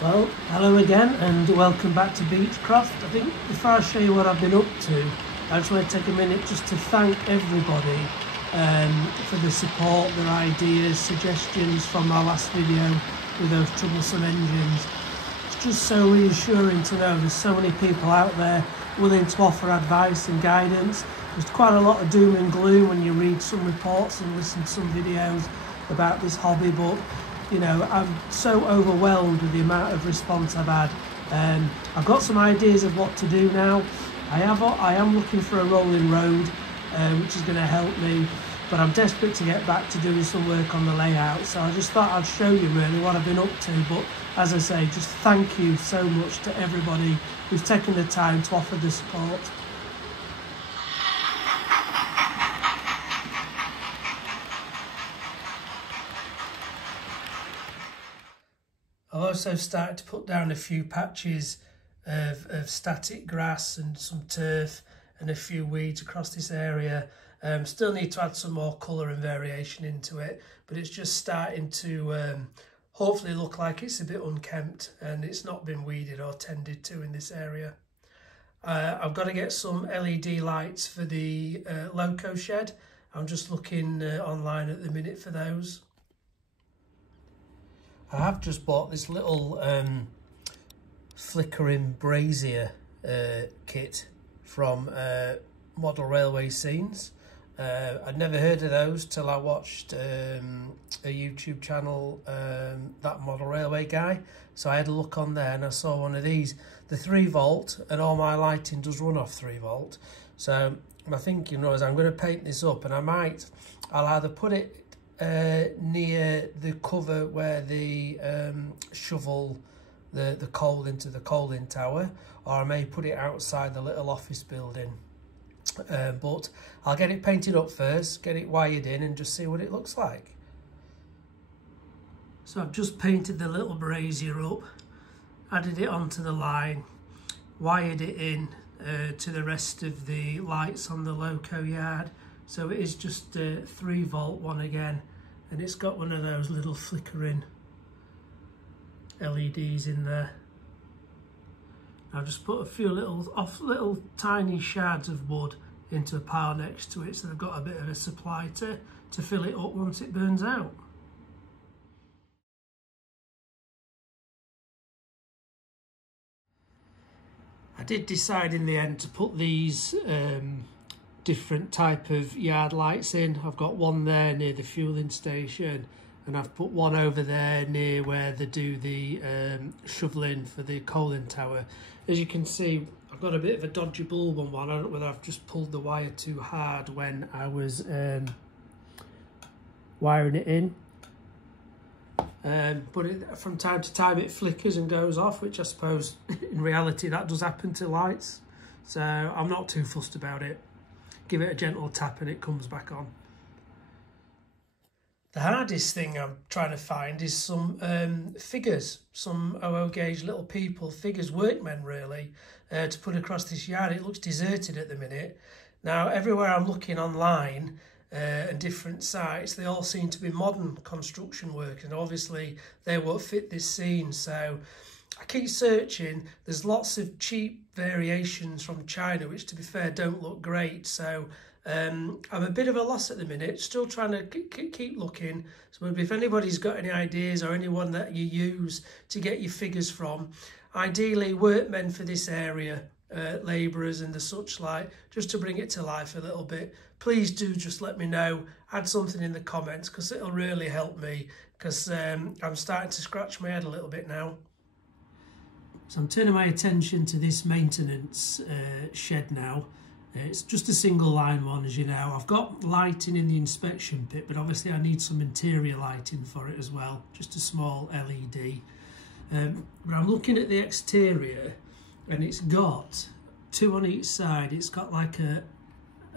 Well, hello again and welcome back to Beechcroft. I think before I show you what I've been up to, I just want to take a minute just to thank everybody for the support, their ideas, suggestions from my last video with those troublesome engines. It's just so reassuring to know there's so many people out there willing to offer advice and guidance. There's quite a lot of doom and gloom when you read some reports and listen to some videos about this hobby, but you know, I'm so overwhelmed with the amount of response I've had. I've got some ideas of what to do now. I am looking for a rolling road, which is going to help me, but I'm desperate to get back to doing some work on the layout. So I just thought I'd show you really what I've been up to. But as I say, just thank you so much to everybody who's taken the time to offer the support. I've also started to put down a few patches of static grass and some turf and a few weeds across this area. Still need to add some more colour and variation into it, but it's just starting to hopefully look like it's a bit unkempt and it's not been weeded or tended to in this area. I've got to get some LED lights for the Loco shed. I'm just looking online at the minute for those. I have just bought this little flickering brazier kit from Model Railway Scenes. I'd never heard of those till I watched a YouTube channel, that Model Railway guy. So I had a look on there and I saw one of these. The 3 volt, and all my lighting does run off 3 volt. So my thinking was I'm going to paint this up, and I'll either put it near the cover where the shovel the coal into the coaling tower, or I may put it outside the little office building. But I'll get it painted up first, get it wired in and just see what it looks like. So I've just painted the little brazier up, added it onto the line, wired it in to the rest of the lights on the Loco yard. So it is just a 3 volt one again, and it's got one of those little flickering LEDs in there. I've just put a few little tiny shards of wood into a pile next to it, so they've got a bit of a supply to fill it up once it burns out. I did decide in the end to put these different type of yard lights in. I've got one there near the fueling station, and I've put one over there near where they do the shoveling for the coaling tower. As you can see, I've got a bit of a dodgy bulb on one. I don't know whether I've just pulled the wire too hard when I was wiring it in. But from time to time it flickers and goes off, which I suppose in reality that does happen to lights. So I'm not too fussed about it. Give it a gentle tap and it comes back on. The hardest thing I'm trying to find is some figures, some 00 gauge little people, figures, workmen really, to put across this yard. It looks deserted at the minute. Now everywhere I'm looking online and different sites, they all seem to be modern construction work, and obviously they won't fit this scene. So I keep searching. There's lots of cheap variations from China, which to be fair don't look great. So I'm a bit of a loss at the minute, still trying to keep looking. So maybe if anybody's got any ideas or anyone that you use to get your figures from, ideally workmen for this area, labourers and the such like, just to bring it to life a little bit, please do just let me know. Add something in the comments, because it'll really help me, because I'm starting to scratch my head a little bit now. So I'm turning my attention to this maintenance shed now. It's just a single line one, as you know. I've got lighting in the inspection pit, but obviously I need some interior lighting for it as well, just a small LED. But I'm looking at the exterior, and it's got 2 on each side. It's got like a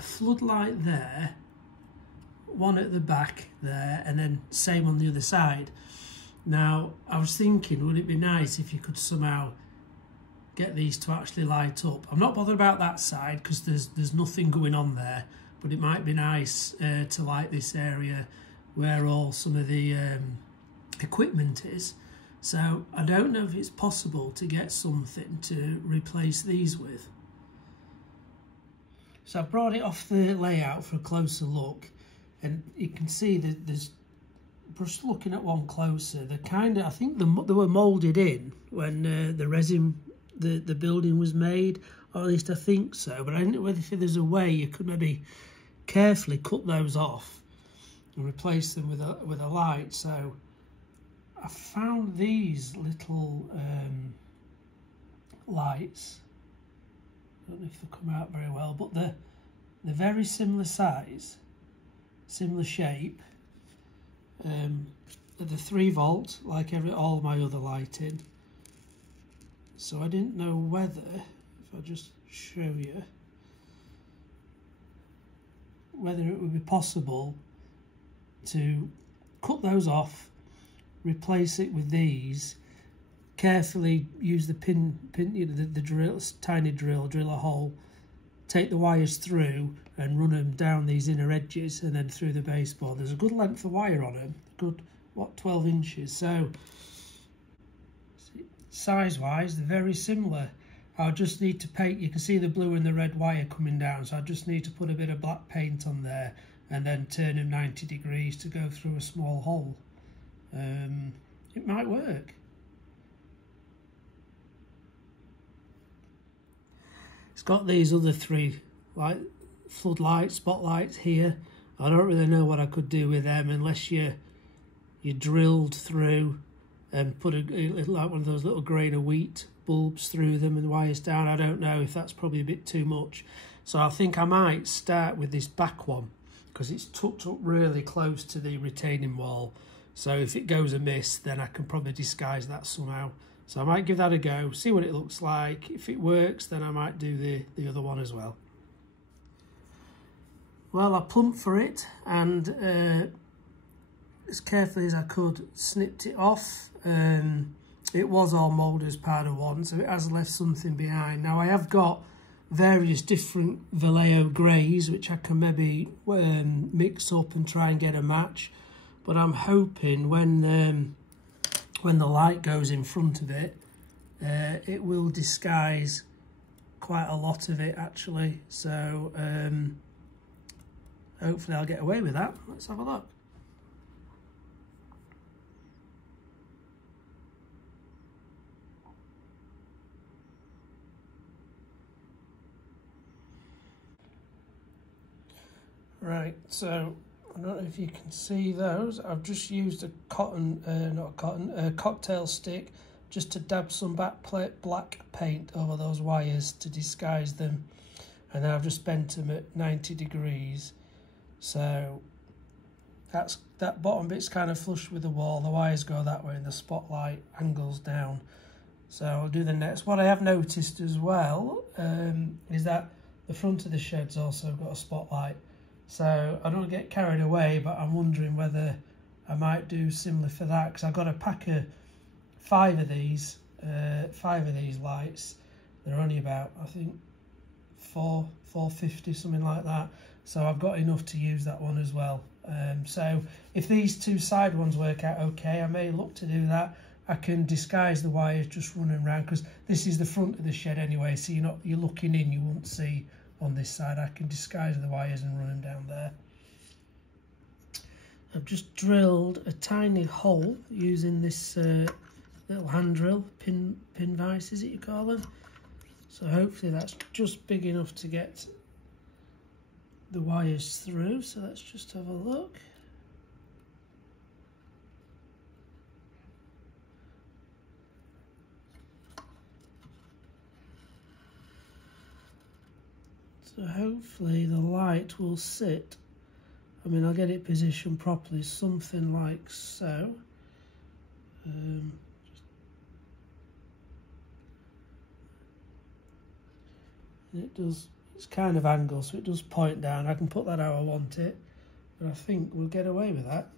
floodlight there, one at the back there, and then same on the other side. Now, I was thinking, would it be nice if you could somehow get these to actually light up? I'm not bothered about that side because there's nothing going on there, but it might be nice to light this area where all some of the equipment is. So I don't know if it's possible to get something to replace these with. So I brought it off the layout for a closer look, and you can see that there's, just looking at one closer, the kind of, I think they were moulded in when the resin, the building was made, or at least I think so, but I don't know whether if there's a way you could maybe carefully cut those off and replace them with a light. So I found these little lights. I don't know if they come out very well, but they're very similar size, similar shape. They're 3 volt, like all my other lighting. So I didn't know whether, if I just show you, whether it would be possible to cut those off, replace it with these, carefully use the pin, you know, the drill, tiny drill a hole, take the wires through and run them down these inner edges and then through the baseboard. There's a good length of wire on them, good, what, 12 inches. So size-wise, they're very similar. I'll just need to paint, you can see the blue and the red wire coming down, so I just need to put a bit of black paint on there and then turn them 90 degrees to go through a small hole. It might work. It's got these other 3 like floodlights, spotlights here. I don't really know what I could do with them unless you drilled through and put like one of those little grain of wheat bulbs through them and wires down. I don't know if that's probably a bit too much. So I think I might start with this back one because it's tucked up really close to the retaining wall. So if it goes amiss, then I can probably disguise that somehow. So I might give that a go, see what it looks like. If it works, then I might do the other one as well. Well, I plumped for it and as carefully as I could snipped it off. It was all moulded as powder one, so it has left something behind. Now I have got various different Vallejo greys which I can maybe mix up and try and get a match, but I'm hoping when the light goes in front of it, it will disguise quite a lot of it actually. So hopefully I'll get away with that. Let's have a look. Right, so I don't know if you can see those. I've just used a cocktail stick just to dab some black paint over those wires to disguise them, and then I've just bent them at 90 degrees. So that bottom bit's kind of flush with the wall, the wires go that way and the spotlight angles down. So I'll do the next. What I have noticed as well is that the front of the shed's also got a spotlight. So I don't get carried away, but I'm wondering whether I might do similar for that, because I've got a pack of 5 of these lights. They're only about, I think, $4.50, something like that. So I've got enough to use that one as well. So if these 2 side ones work out okay, I may look to do that. I can disguise the wires just running around, because this is the front of the shed anyway, so you're looking in, you won't see on this side. I can disguise the wires and run them down there. I've just drilled a tiny hole using this little hand drill, pin vise is it you call them. So hopefully that's just big enough to get the wires through. So let's just have a look. So hopefully the light will sit. I mean, I'll get it positioned properly, something like so. It's kind of angled, so it does point down. I can put that how I want it, but I think we'll get away with that.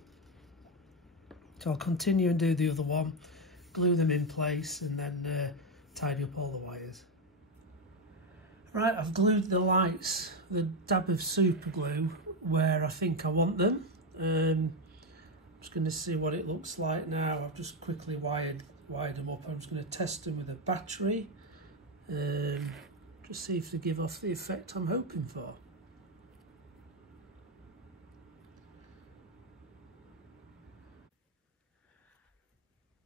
So I'll continue and do the other one, glue them in place, and then tidy up all the wires. Right, I've glued the lights, the dab of super glue, where I think I want them. just going to see what it looks like now. I've just quickly wired them up. I'm just going to test them with a battery. Just see if they give off the effect I'm hoping for.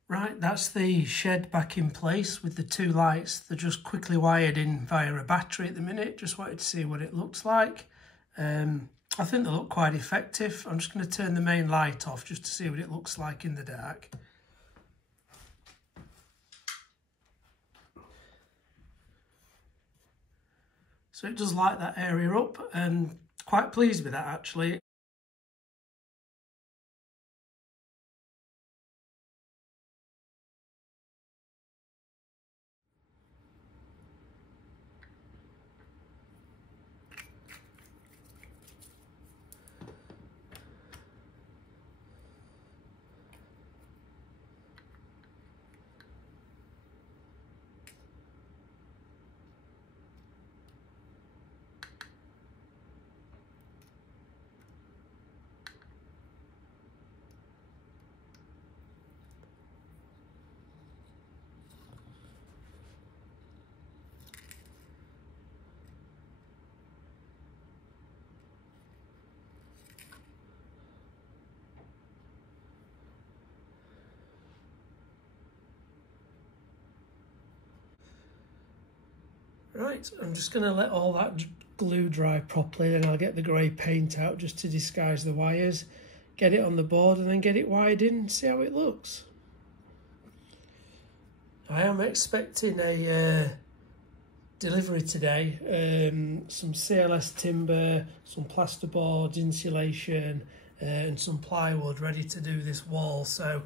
Right, that's the shed back in place with the two lights. They're just quickly wired in via a battery at the minute. Just wanted to see what it looks like. I think they look quite effective. I'm just going to turn the main light off just to see what it looks like in the dark. So it does light that area up, and quite pleased with that actually. Right, I'm just going to let all that glue dry properly, then I'll get the grey paint out just to disguise the wires, get it on the board and then get it wired in and see how it looks. I am expecting a delivery today, some CLS timber, some plasterboard, insulation and some plywood ready to do this wall, so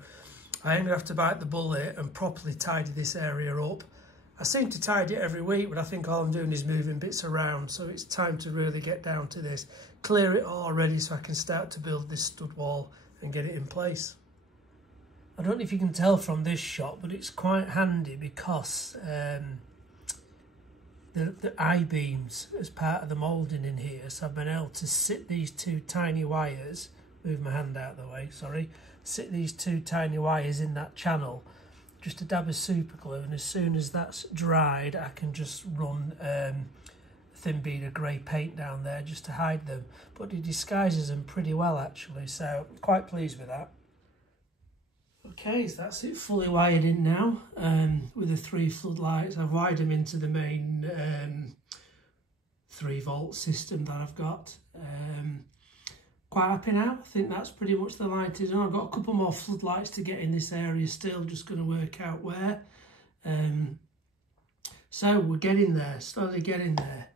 I am going to have to bite the bullet and properly tidy this area up. I seem to tidy it every week, but I think all I'm doing is moving bits around, so it's time to really get down to this. Clear it all ready so I can start to build this stud wall and get it in place. I don't know if you can tell from this shot, but it's quite handy because the I-beams as part of the moulding in here, so I've been able to sit these two tiny wires, move my hand out of the way, sorry, sit these two tiny wires in that channel, just a dab of super glue, and as soon as that's dried I can just run a thin bead of grey paint down there just to hide them, but it disguises them pretty well actually, so quite pleased with that. Okay, so that's it fully wired in now with the 3 floodlights. I've wired them into the main 3-volt system that I've got. Quite happy now. I think that's pretty much the lighting. I've got a couple more floodlights to get in this area still, just going to work out where. So we're getting there, slowly getting there.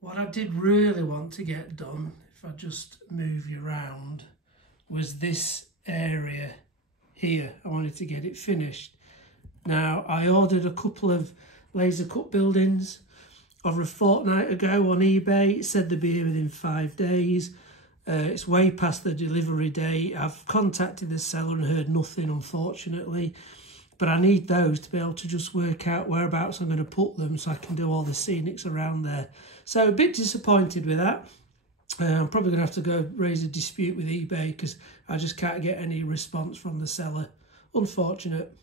What I did really want to get done, if I just move you around, was this area here. I wanted to get it finished. Now, I ordered a couple of laser cut buildings over a fortnight ago on eBay. It said they'd be here within 5 days. It's way past the delivery date. I've contacted the seller and heard nothing, unfortunately. But I need those to be able to just work out whereabouts I'm going to put them so I can do all the scenics around there. So a bit disappointed with that. I'm probably going to have to go raise a dispute with eBay because I just can't get any response from the seller. Unfortunate.